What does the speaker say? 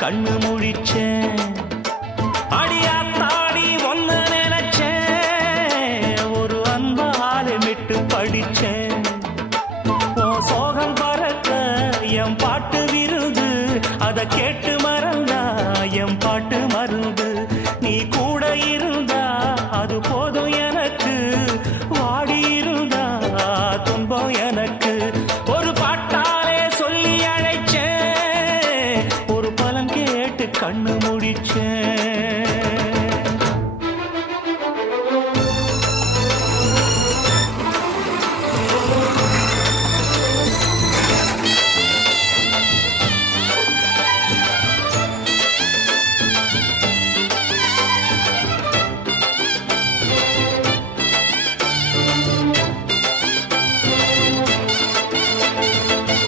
கண்ணு முழிச்சேன். அடியாத்தாடி ஒன்ன நினைச்சேன், ஒரு அன்பாலே விட்டு படிச்சேன். உன் சோகம் பறக்க என் பாட்டு விருது, அத கேட்டு மறந்தா என் பாட்டு மருந்து. நீ கூட இருந்தா அது போதும் எனக்கு, வாடி இருந்தா துன்பம் எனக்கு. ஒரு பாட்டாலே சொல்லி அழைச்சேன், ஒரு பலம் கேட்டு கண்ணு